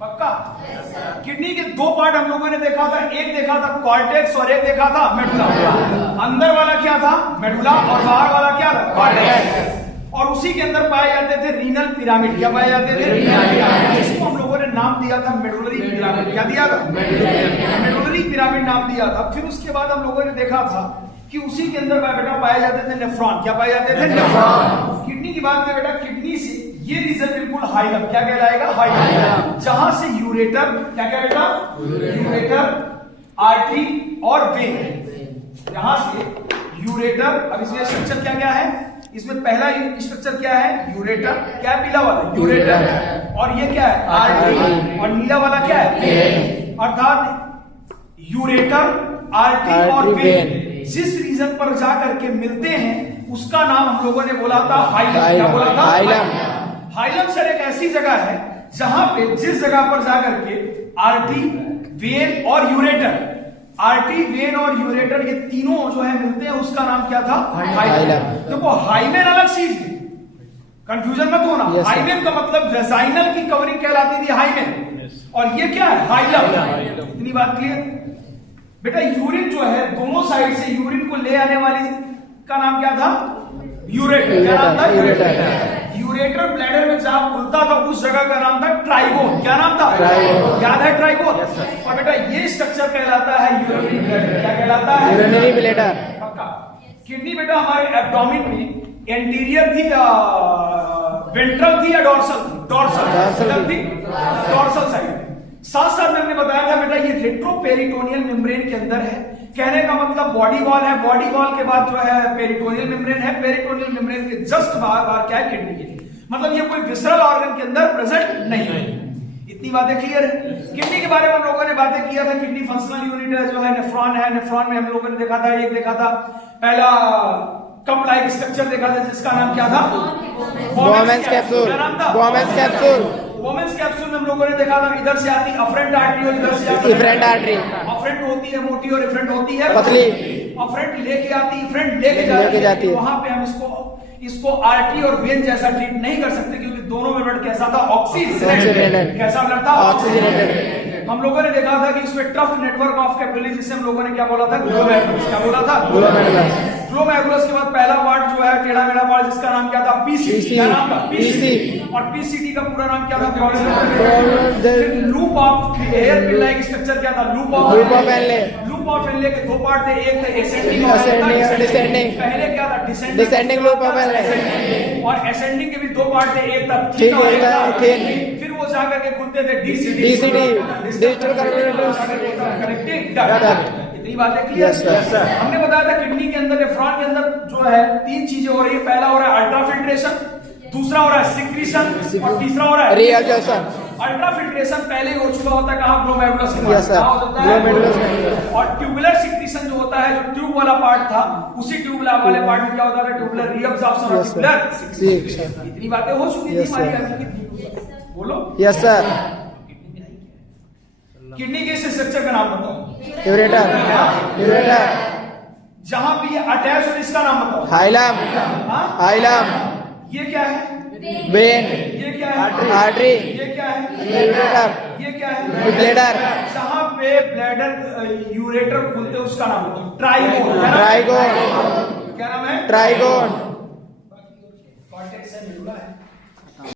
पक्का? किडनी के दो पार्ट हम लोगों ने देखा था, एक देखा था कॉर्टेक्स और एक देखा था मेडुला। अंदर वाला क्या था? मेडुला, और बाहर वाला क्या था? कॉर्टेक्स। और उसी के अंदर पाए जाते थे रीनल पिरामिड। क्या पाए जाते थे? जिसको हम लोगों ने नाम दिया था मेडुलरी पिरामिड। क्या दिया था? मेडुलरी पिरामिड नाम दिया था। फिर उसके बाद हम लोगों ने देखा था कि उसी के अंदर बेटा पाए जाते थे नेफ्रॉन। क्या पाए जाते थे? नेफ्रॉन। किडनी की बात करें बेटा, किडनी से ये रीजन बिल्कुल हाइलम। क्या कहलाएगा? हाइलम। जहां से यूरेटर, क्या क्या बेटा? यूरेटर, आर्टरी और वेन। यहां से यूरेटर, अब इसमें स्ट्रक्चर क्या क्या है? इसमें पहला स्ट्रक्चर क्या है? यूरेटर। क्या है? पीला वाला यूरेटर। और ये क्या है? आर्टरी। और नीला वाला क्या है? वेन। अर्थात यूरेटर, आर्टरी और वेन जिस रीजन पर जाकर के मिलते हैं उसका नाम हम लोगों ने बोला था हाइलम। क्या बोला था? हाइलम। हाइलम सर एक ऐसी जगह है जहां पे जिस जगह पर जाकर के आर्टरी, वेन और यूरेटर, आर्टरी, वेन और यूरेटर ये तीनों जो है मिलते हैं उसका नाम क्या था? हाइलम। देखो हाइमेन अलग चीज है, कंफ्यूजन मत होना। हाइमेन का मतलब वेजाइनल की कवरिंग कहलाती थी हाइमेन, और ये क्या है? हाइलम। इतनी बात क्लियर? बेटा यूरिन जो है दोनों साइड से यूरिन को ले आने वाली का नाम क्या था? यूरेटर। क्या नाम था? यूरेटर। यूरेटर ब्लैडर में जहां खुलता था उस जगह का नाम था ट्राइगोन। क्या नाम था? ट्राइगोन। याद है ट्राइगोन? और बेटा ये स्ट्रक्चर कहलाता है यूरिनरी ब्लैडर। क्या कहलाता है? Urinary bladder. पक्का? किडनी बेटा हमारे एब्डोमेन में एंटीरियर थी, वेंट्रल थी या डोर्सल थी? डोर्सल थी, डोर्सल साइड। साथ साथ में हमने बताया था बेटा ये रेट्रोपेरिटोनियल मेम्ब्रेन के अंदर है। कहने का मतलब बॉडी वॉल है, बॉडी वॉल के बाद जो है पेरिटोनियल मेम्ब्रेन है, पेरिटोनियल मेम्ब्रेन के जस्ट बाहर क्या है? किडनी है। मतलब ये कोई विसरल ऑर्गन के अंदर प्रेजेंट नहीं है। इतनी बातें क्लियर है? किडनी के बारे में हम लोगों ने बातें किया था। किडनी फंक्शनल यूनिट जो है नेफ्रॉन है। नेफ्रॉन में हम लोगों ने देखा था, एक देखा था पहला कप लाइक स्ट्रक्चर देखा था जिसका नाम क्या था? बोमेंस कैप्सूल। क्या नाम था? बोमेंस कैप्सूल। वोमेन्स कैप्सूल में हम लोगों ने देखा था इधर से आती अफरेंट आर्टरी और इधर से आती इफरेंट आर्टरी। अफरेंट होती है मोटी और इफरेंट होती है पतली। अफरेंट लेके आती, इफरेंट लेके जाती है। वहां पे हम इसको आर्टरी और वेन जैसा ट्रीट नहीं कर सकते क्योंकि दोनों में ब्लड कैसा था? ऑक्सीजनेटेड। कैसा ब्लड था? ऑक्सीजनेटेड। हम लोगों ने देखा था कि इसमें ट्रफ्ट नेटवर्क ऑफ कैपिलरी, जिसे हम लोगों ने क्या बोला था? ग्लोमेरुलस। क्या बोला था? ग्लोमेरुलस। ग्लोमेरुलस के बाद पहला पार्ट जो है टेढ़ा मेढ़ा पार्ट जिसका नाम क्या था? पीसी। क्या नाम था? पीसी। और पीसीटी का पूरा नाम क्या था? Loop of hair pin like structure क्या था? Loop of Henle. Loop of Henle के दो पार्ट थे, एक थे एसेंडिंग और डिसेंडिंग। पहले क्या था? Descending loop of Henle. और एसेंडिंग के भी दो पार्ट थे, एक था फिर वो जाकर के खुलते थे डीसीडी, डिजिटल कनेक्टिंग डक्ट। इतनी बातें क्लियर? हमने बताया था किडनी के अंदर, नेफ्रॉन के अंदर जो है तीन चीजें हो रही है। पहला हो रहा है अल्ट्राफिल्ट्रेशन, दूसरा हो रहा है सिक्रीशन और तीसरा हो रहा है रीअब्जॉर्प्शन। अल्ट्राफिल्ट्रेशन पहले हो चुका होता है कहां? ग्लोमेरुलस में। और ट्यूबुलर सिक्रीशन जो होता है, जो ट्यूब वाला पार्ट था, उसी ट्यूबुलर वाले पार्ट में क्या होता था? ट्यूबुलर रीअब्जॉर्प्शन और ट्यूबुलर सिक्रीशन। इतनी बातें हो चुकी थी हमारी। बोलो। Yes sir. किडनी के स्ट्रक्चर का नाम बताओ? यूरेटर। यूरेटर। जहां पे ये अटैच हो इसका नाम बताओ? हाइलम। हाइलम। ये क्या है? वेन। ये क्या है? आर्टरी। ये क्या है? यूरेटर। ये क्या है? ब्लैडर। जहां पे ब्लैडर यूरेटर खुलते उसका नाम बताओ? ट्राइगोन। ट्राइगोन। क्या नाम है? ट्राइगोन।